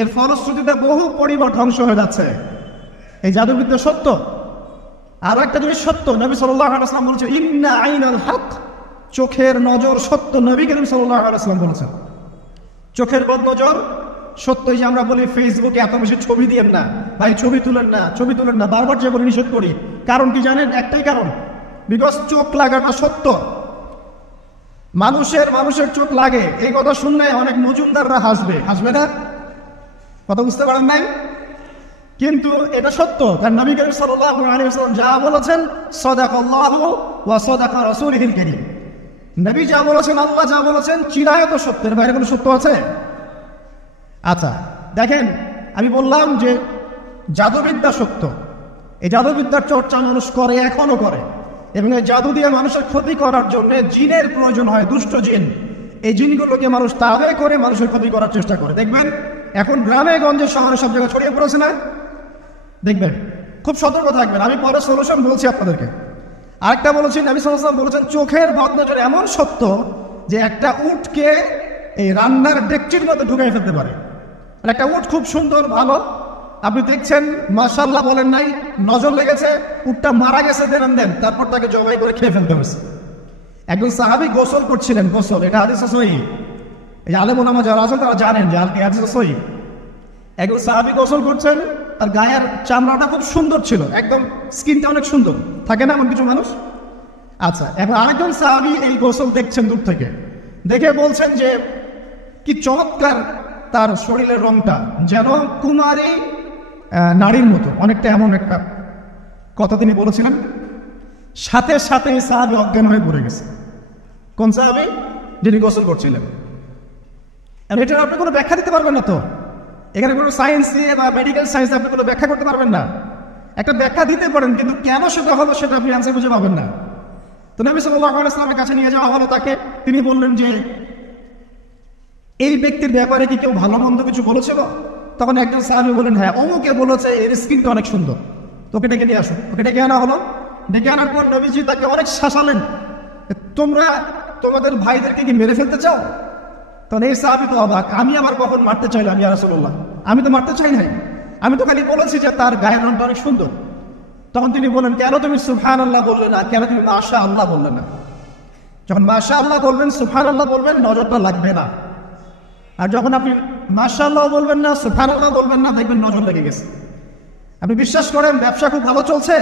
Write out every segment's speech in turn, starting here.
এর ফলশ্রুতিতে বহু পরিবার ধ্বংস হয়ে যাচ্ছে। এই জাদুবিদ্যা সত্য। আর একটা জিনিস সত্য, নবী সাল্লাল্লাহু আলাইহি ওয়াসাল্লাম বলেছেন ইন্না আইনাল হক, চোখের নজর সত্য। নবী করিম সাল্লাল্লাহু আলাইহি ওয়াসাল্লাম বলেছেন চোখের বদ নজর সত্য। যে আমরা বলি ফেসবুকে এত বেশি ছবি দিয়েন না ভাই, ছবি তুলেন না, ছবি তুলেন না, বারবার যে বলে নিষেধ করি। কারণ কি জানেন? একটাই কারণ, বিকজ চোখ লাগাটা সত্য। মানুষের চোখ লাগে, এই কথা শুনলে অনেক মজুমদাররা হাসবে না? কথা বুঝতে পারেন নাই? কিন্তু এটা সত্য। কারণ নবী করিম সাল্লাল্লাহু আলাইহি ওয়াসাল্লাম যা বলেছেন, সাদাকাল্লাহু ওয়া সাদাকা রাসূলুহুল কারীম। নবী যা বলেছেন, আল্লাহ যা বলেছেন, চিরায়ত সত্যের বাইরে কোনো সত্য আছে? আচ্ছা দেখেন, আমি বললাম যে জাদুবিদ্যা সত্য। এই জাদুবিদ্যার চর্চা মানুষ করে, এখনো করে, এবং এই জাদু দিয়ে মানুষের ক্ষতি করার জন্য জিনের প্রয়োজন হয়, দুষ্ট জিন। এই জিনগুলোকে মানুষ তাবে করে মানুষের ক্ষতি করার চেষ্টা করে। দেখবেন এখন গ্রামে গঞ্জে শহরে সব জায়গায় ছড়িয়ে পড়েছে না? দেখবেন, খুব সতর্ক থাকবেন। আমি পরে সলিউশন বলছি আপনাদেরকে। আরেকটা বলেছি, নবী সাল্লাল্লাহু আলাইহি ওয়াসাল্লাম বলেছেন চোখের বদ নজর এমন সত্য যে একটা উটকে এই রান্নার ডেকচির মধ্যে ঢুকাই ফেলতে পারে। একটা উট খুব সুন্দর, ভালো, আপনি দেখছেন মাশাআল্লাহ বলেন নাই, নজর লেগেছে, উটটা মারা গেছে, দেন তারপর তাকে জবাই করে খেয়ে ফেলতে হয়েছে। একজন সাহাবী গোসল করছিলেন, গোসল, এটা হাদিসে সহিহ। এই আলেম ওলামা যারা আছেন তারা জানেন যে হাদিসে সহিহ। একজন সাহাবী গোসল করছেন, তার গায়ের চামড়াটা খুব সুন্দর ছিল, একদম স্কিনটা অনেক সুন্দর থাকে না এমন কিছু মানুষ? আচ্ছা, এখন আরেকজন সাহাবী এই গোসল দেখছেন দূর থেকে, দেখে বলছেন যে কি চমৎকার তার শরীরের রংটা, যেন কুমারী নারীর মতো, অনেকটা এমন একটা কথা তিনি বলেছিলেন। সাথে সাথে সাহাবী অজ্ঞান হয়ে পড়ে গেছে। কোন সাহাবী? যিনি গোসল করছিলেন। এটার আপনি কোনো ব্যাখ্যা দিতে পারবেন না তো। এখানে কোনো সায়েন্স দিয়ে বা মেডিকেল সায়েন্স আপনি কোনো ব্যাখ্যা করতে পারবেন না। একটা ব্যাখ্যা দিতে পারেন, কিন্তু কেন সেটা হলো সেটা আপনি অ্যান্সার খুঁজে পাবেন না। তো নবী সাল্লাল্লাহু আলাইহি ওয়াসাল্লামের কাছে নিয়ে যাওয়া হলো তাকে। তিনি বললেন যে এই ব্যক্তির ব্যাপারে কি কেউ ভালো মন্দ কিছু বলেছিল? তখন একজন সাহাবী বলেন, হ্যাঁ, অমুকে বলেছে এর স্কিনটা অনেক সুন্দর, তোকে ডেকে নিয়ে আসো। ওকে ডেকে আনা হলো। ডেকে আনার পর নবীজি তাকে অনেক শাসালেন, তোমরা তোমাদের ভাইদেরকে কি মেরে ফেলতে চাও? তখন এই সাহাবী তো অবাক, আমি আবার কখন মারতে চাইলাম ইয়া রাসূলুল্লাহ? আমি তো মারতে চাই নাই, আমি তো খালি বলেছি যে তার গায়ের রংটা অনেক সুন্দর। তখন তিনি বললেন, কেন তুমি সুবহানাল্লাহ বললে না? কেন তুমি মাশাআল্লাহ বললে না? যখন মাশাআল্লাহ বলবেন, সুবহানাল্লাহ বলবেন, নজরটা লাগবে না। আর যখন আপনি মাশাআল্লাহ বলবেন না, সুবহানাল্লাহ বলবেন না, দেখবেন নজর লেগে গেছে। আপনি বিশ্বাস করেন ব্যবসা খুব ভালো চলছে,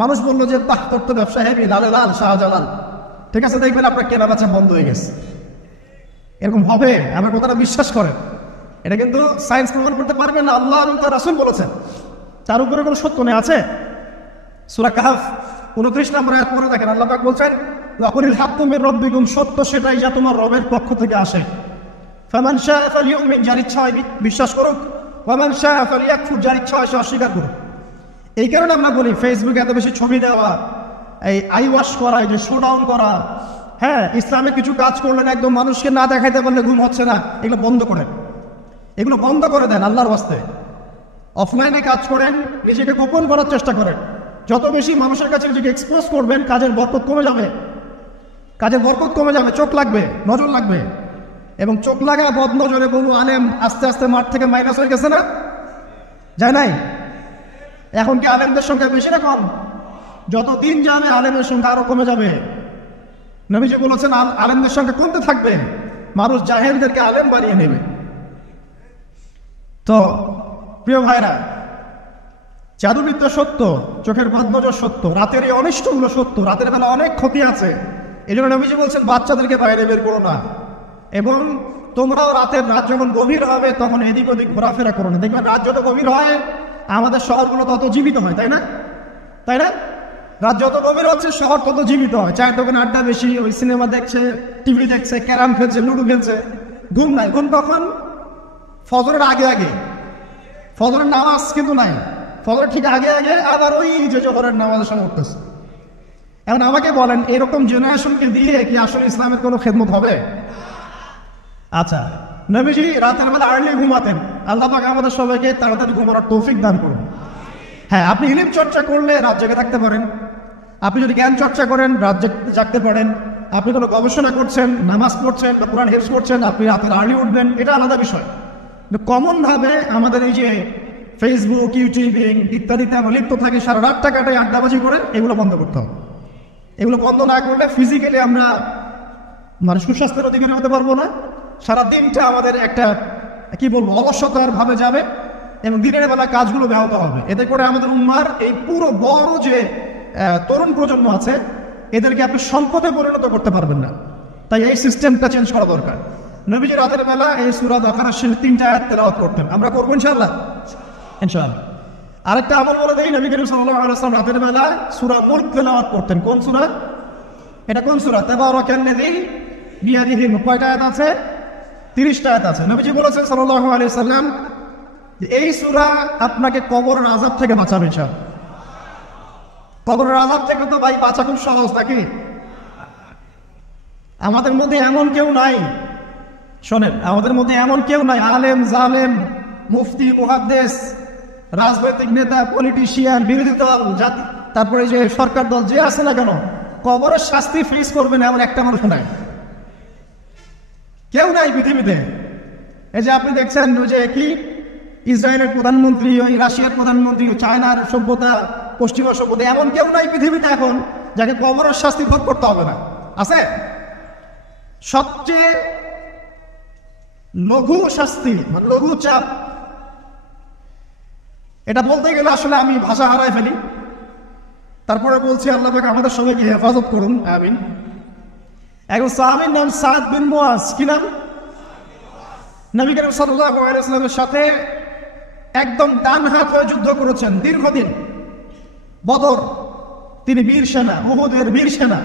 মানুষ বললো যে বাহ, তোর তো ব্যবসা হেবি, লালে লাল শাহজালাল, ঠিক আছে, দেখবেন আপনার কেনা বেচা বন্ধ হয়ে গেছে। এরকম হবে, আমার কথাটা বিশ্বাস করেন। এটা কিন্তু সায়েন্স প্রমাণ করতে পারবে না, আল্লাহ এবং তার রাসূল বলেছেন, তার উপরে কোনো সত্য নেই। আছে সূরা কাহফ 29 নম্বর আয়াত পড়ে দেখেন, আল্লাহ পাক বলছেন ওয়াকুলিল হাক্কু মির রাব্বিকুম, সত্য সেটাই যা তোমার রবের পক্ষ থেকে আসে। ফামান শাআ ফালইউমিন, যার ইচ্ছা হয় বিশ্বাস করুক, ওয়ামান শাআ ফালইয়াকফুর, যার ইচ্ছা হয় সে অস্বীকার করুক। এই কারণে আমরা বলি ফেসবুকে এত বেশি ছবি দেওয়া, এই আই ওয়াশ করা, এই যে শো ডাউন করা, হ্যাঁ, ইসলামে কিছু কাজ করলেন একদম মানুষকে না দেখাইতে পারলে ঘুম হচ্ছে না, এগুলো বন্ধ করেন, এগুলো বন্ধ করে দেন আল্লাহর ওয়াস্তে। অফলাইনে কাজ করেন, নিজেকে গোপন করার চেষ্টা করেন। যত বেশি মানুষের কাছে নিজেকে এক্সপোজ করবেন, কাজের বরকত কমে যাবে, কাজের বরকত কমে যাবে, চোখ লাগবে, নজর লাগবে। এবং চোখ লাগা বদ নজরে বহু আলেম আস্তে আস্তে মাঠ থেকে মাইনাস হয়ে গেছে না? যায় নাই? এখন কি আলেমদের সংখ্যা বেশি না কম? যত দিন যাবে আলেমের সংখ্যা আরো কমে যাবে। নবীজি বলেছেন আলেমদের সংখ্যা কমতে থাকবে, মানুষ জাহেলদেরকে আলেম বানিয়ে নেবে। তো প্রিয় ভাইরা, জাদুবিদ্যা সত্য, চোখের বদ নজর সত্য, রাতের এই অনিষ্টগুলো সত্য, রাতের বেলা অনেক ক্ষতি আছে। এই জন্য নবীজি বলছেন বাচ্চাদেরকে বাইরে বের করো না, এবং তোমরাও রাত যখন গভীর হবে তখন এদিক ওদিক ঘোরাফেরা করো না। দেখবেন রাত যত গভীর হয় আমাদের শহরগুলো তত জীবিত হয়, তাই না? তাই না? রাত যত গভীর হচ্ছে শহর তত জীবিত হয়। চায়ের দোকানে আড্ডা বেশি, ওই সিনেমা দেখছে, টিভি দেখছে, ক্যারাম খেলছে, লুডো খেলছে, ঘুম নাই। ঘুম কখন? ফজরের আগে আগে। ফজরের নামাজ কিন্তু নাই, ফজরের ঠিক আগে আগে আবার ওই যে জোহরের নামাজের সময় উঠতেছে। এখন আমাকে বলেন, এরকম জেনারেশনকে দিয়ে কি আসলে ইসলামের কোনো খেদমত হবে? আচ্ছা, নবীজি রাতের বেলা আর্লি ঘুমাতেন। আল্লাহ পাক আমাদের সবাইকে তাড়াতাড়ি ঘুমানোর তৌফিক দান করুন। হ্যাঁ, আপনি ইলম চর্চা করলে রাত জেগে থাকতে পারেন, আপনি যদি জ্ঞান চর্চা করেন রাত জাগতে পারেন, আপনি কোনো গবেষণা করছেন, নামাজ পড়ছেন বা কোরআন হিফজ করছেন, আপনি রাতের আর্লি উঠবেন, এটা আলাদা বিষয়। কমন ভাবে আমাদের এই যে ফেসবুক, ইউটিউবিং ইত্যাদিতে আমরা লিপ্ত থাকি, সারা রাতটা কাটাই আড্ডাবাজি করে, এগুলো বন্ধ করতে হবে। এগুলো বন্ধ না করলে ফিজিক্যালি আমরা মানে সুস্বাস্থ্যের অধিকারী হতে পারবো না। সারা দিনটা আমাদের একটা কি বলবো অলসতার ভাবে যাবে এবং দিনের বেলা কাজগুলো ব্যাহত হবে। এতে করে আমাদের উম্মার এই পুরো বড় যে তরুণ প্রজন্ম আছে এদেরকে আপনি সম্পদে পরিণত করতে পারবেন না। তাই এই সিস্টেমটা চেঞ্জ করা দরকার। নবীজি রাতের বেলা এই সূরা বাকারার শেষ 3টা আয়াত তেলাওয়াত করতেন। আমরা করবো ইনশাআল্লাহ। আরেকটা আমল বলে দেই, নবী করিম সাল্লাল্লাহু আলাইহি ওয়াসাল্লাম রাতের বেলা সূরা মুলক তেলাওয়াত করতেন। কোন সূরা এটা? কোন সূরা? তাবারাকাল্লাযী বিয়াদিহি। কয়টা আয়াত আছে? 30টা আয়াত আছে। নবীজি বলেছেন সাল্লাল্লাহু আলাইহি ওয়াসাল্লাম যে এই সূরা আপনাকে কবরের আযাব থেকে বাঁচাবে। কবরের আযাব থেকে তো ভাই বাঁচা খুব সহজ নাকি? আমাদের মধ্যে এমন কেউ নাই, শোনেন, আমাদের মধ্যে এমন কেউ নাই আলেম জালেম মুফতি মুহাদ্দিস রাজনৈতিক নেতা পলিটিশিয়ান বিরোধী দল জাতি তারপরে যে সরকার দল যে আছে না কেন কবরের শাস্তি ফেস করবেন এমন একটা মানুষ নাই, কেউ নাই পৃথিবীতে। এই যে আপনি দেখছেন যে কি ইসরায়েলের প্রধানমন্ত্রী, ওই রাশিয়ার প্রধানমন্ত্রী, চায়নার সভ্যতা, পশ্চিমা সভ্যতা, এমন কেউ নাই পৃথিবীতে এখন যাকে কবরের শাস্তি ভোগ করতে হবে না। আছে? সবচেয়ে লঘু শাস্তি মানে লঘু চাপ, এটা বলতে গেলে আসলে আমি ভাষা হারাই ফেলি। তারপরে বলছি আল্লাহ পাক আমাদের সবাইকে হেফাজত করুন, আমিন। একজন সাহাবীর নাম সাদ বিন মুআজ। কি নাম? নবী করিম সাল্লাল্লাহু আলাইহি ওয়াসাল্লামের সাথে একদম ডান হাত হয়ে যুদ্ধ করেছেন দীর্ঘদিন। বদর তিনি বীর সেনা, উহুদের বীর সেনা,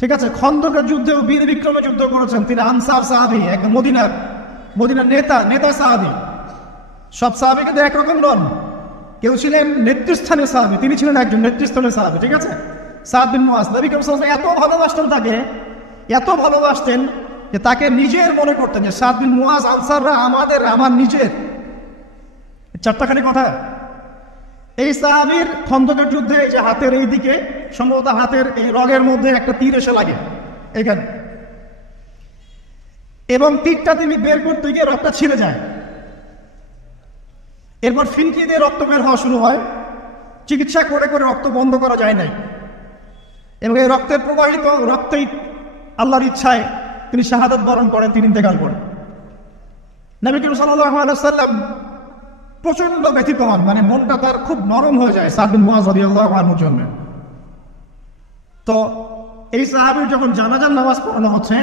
ঠিক আছে। খন্দকের যুদ্ধেও বীর বিক্রমে যুদ্ধ করেছেন। তিনি আনসার সাহাবী, এক মদিনার নেতা সাহাবী। সব সাহাবী কিন্তু একরকম নন, কেউ ছিলেন নেতৃস্থানীয় সাহাবী, তিনি ছিলেন একজন নেতৃস্থানীয় সাহাবী, ঠিক আছে। সাদ বিন মুআজ নবী করিম সাল্লাল্লাহু আলাইহি ওয়াসাল্লাম এত ভালোবাসতেন তাকে, এত ভালোবাসতেন যে তাকে নিজের মনে করতেন যে সাদ বিন মুআজ আনসাররা আমার নিজের। চারটাখানি কথা। এই সাহাবীর খন্দকের যুদ্ধে এই যে হাতের এই দিকে সম্ভবত হাতের এই রগের মধ্যে একটা তীর এসে লাগে এখানে, এবং তীরটা তিনি বের করতে গিয়ে রক্তটা ছিঁড়ে যায়। এরপর ফিনকি দিয়ে রক্ত বের হওয়া শুরু হয়। চিকিৎসা করে করে রক্ত বন্ধ করা যায় নাই, এবং এই রক্তের প্রবাহিত রক্তেই আল্লাহর ইচ্ছায় তিনি শাহাদাত বরণ করেন, তিনি ইন্তেকাল করেন। নবী করিম সাল্লাল্লাহু আলাইহি ওয়াসাল্লাম প্রচন্ড ব্যথিত হন, মানে মনটা তার খুব নরম হয়ে যায় সাদ বিন মুআজ রাদিয়াল্লাহু আনহুর জন্য। তো এই সাহাবীর যখন জানাজার নামাজ পড়ানো হচ্ছে,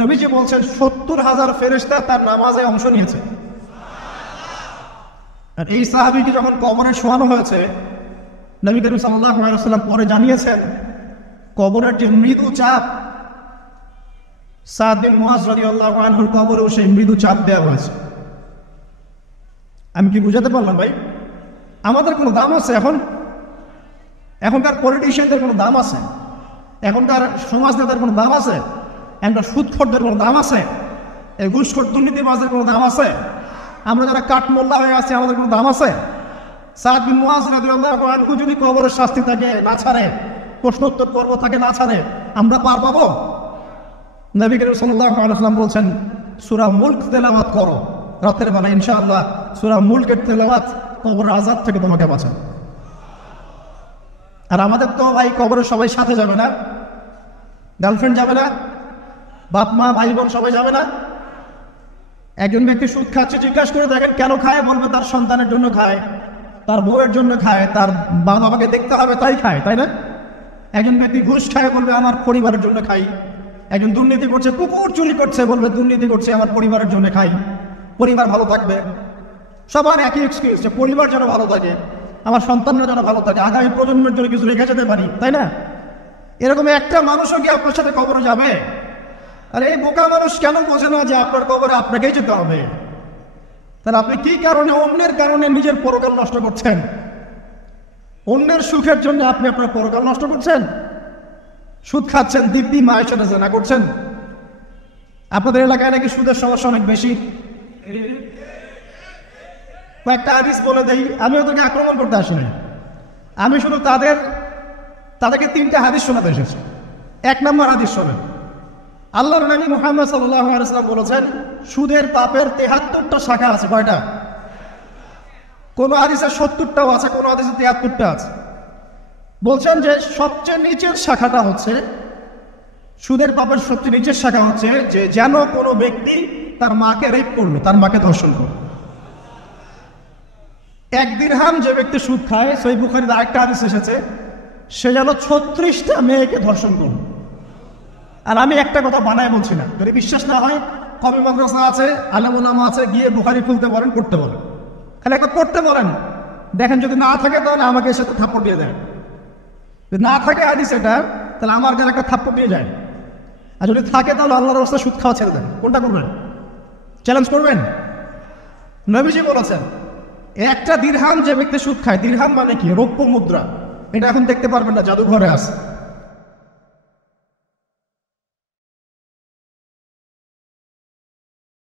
নবীজি বলছেন 70,000 ফেরেশতা তার নামাজে অংশ নিয়েছে। আর এই সাহাবীকে যখন কবরে শোয়ানো হয়েছে, নবী করিম সাল্লাল্লাহু আলাইহি ওয়াসাল্লাম পরে জানিয়েছেন কবরের যে মৃদু চাপ, সাদ বিন মুআজ রাদিয়াল্লাহু আনহুর কবরেও সেই মৃদু চাপ দেওয়া হয়েছে। আমি কি বুঝাতে পারলাম ভাই? আমাদের কোনো দাম আছে? এখনকার পলিটিশিয়ানদের কোনো দাম আছে? এখনকার সমাজ নেতার কোনো দাম আছে? এখনকার সুদখোরদের কোনো দাম আছে? এই ঘুষখোর দুর্নীতিবাজদের কোনো দাম আছে? আমরা যারা কাঠমোল্লা হয়ে আছি আমাদের কোনো দাম আছে? সাদ বিন মুআজ রাদিয়াল্লাহু আনহু যদি কবরের শাস্তি থাকে না ছাড়ে, প্রশ্নোত্তর পর্ব থাকে না ছাড়ে, আমরা পার পাবো? নবী করিম সাল্লাল্লাহু আলাইহি ওয়াসাল্লাম বলছেন সূরা মুলক তেলাওয়াত করো রাতের বেলা, ইনশাআল্লাহ সূরা মুলকের তেলাওয়াত কবরের আযাব থেকে তোমাকে বাঁচাবে। আর আমাদের তো ভাই কবরে সবাই সাথে যাবে না, গার্লফ্রেন্ড যাবে না, বাপ মা ভাই বোন সবাই যাবে না। একজন ব্যক্তি সুদ খাচ্ছে, জিজ্ঞাসা করে দেখেন কেন খায়, বলবে তার সন্তানের জন্য খায়, তার বউয়ের জন্য খায়, তার বাবা বাবাকে দেখতে হবে তাই খায়, তাই না? একজন ব্যক্তি ঘুষ খায়, বলবে আমার পরিবারের জন্য খাই। একজন দুর্নীতি করছে, কুকুর চুরি করছে, বলবে দুর্নীতি করছে আমার পরিবারের জন্য খাই, পরিবার ভালো থাকবে। সবার একই এক্সকিউজ যে পরিবার যেন ভালো থাকে, আমার সন্তানরা যেন ভালো থাকে, আগামী প্রজন্মের জন্য কিছু রেখে যেতে পারি, তাই না? এরকম একটা মানুষও কি আপনার সাথে কবরে যাবে? আর এই বোকা মানুষ কেন বোঝে না যে আপনার কবরে আপনাকেই যেতে হবে? তাহলে আপনি কি কারণে অন্যের কারণে নিজের পরকাল নষ্ট করছেন? অন্যের সুখের জন্য আপনি আপনার পরকাল নষ্ট করছেন। সুদ খাচ্ছেন, দিব্যি মায়ের সাথে জেনা করছেন। আপনাদের এলাকায় নাকি সুদের সমস্যা অনেক বেশি। কয়েকটা হাদিস বলে দেই, আমিও তোকে আক্রমণ করতে আসিনি, আমি শুধু তাদেরকে 3টা হাদিস শোনাতে এসেছি। 1 নম্বর হাদিস শোনেন, আল্লাহর নবী মুহাম্মদ সাল্লাল্লাহু আলাইহি ওয়াসাল্লাম বলেছেন, সুদের পাপের 73টা শাখা আছে। কয়টা? কোন হাদিসে 70টাও আছে, কোন হাদিসে 73টা আছে। বলছেন যে সবচেয়ে নিচের শাখাটা হচ্ছে, সুদের পাপের সবচেয়ে নিচের শাখা হচ্ছে যে যেন কোনো ব্যক্তি তার মাকে রেপ করলো, তার মাকে ধর্ষণ করলো। 1 দিরহাম যে ব্যক্তি সুদ খায়, সহিহ বুখারীতে আরেকটা হাদিস এসেছে, সে যেন 36টা মেয়েকে ধর্ষণ করলো। আর আমি একটা কথা বানায় বলছি না, যদি বিশ্বাস না হয় কবি মাদ্রাসা আছে, আলেম ওলামা আছে, গিয়ে বুখারী খুলতে বলেন, পড়তে বলেন, খালি একটা পড়তে বলেন, দেখেন যদি না থাকে তাহলে আমাকে এসে থাপ্পড় দিয়ে দেয়। যদি না থাকে হাদিস এটা, তাহলে আমার গায়ে একটা থাপ্পড় দিয়ে যায়। আর যদি থাকে তাহলে আল্লাহর রাস্তায় সুদ খাওয়া ছেড়ে দেন। কোনটা করবেন? চ্যালেঞ্জ করবেন? নবীজি বলেছেন, একটা দিরহাম যে ব্যক্তি সুদ খায়, দিরহাম মানে কি? রৌপ্য মুদ্রা। এটা এখন দেখতে পারবেন না, জাদুঘরে আছে।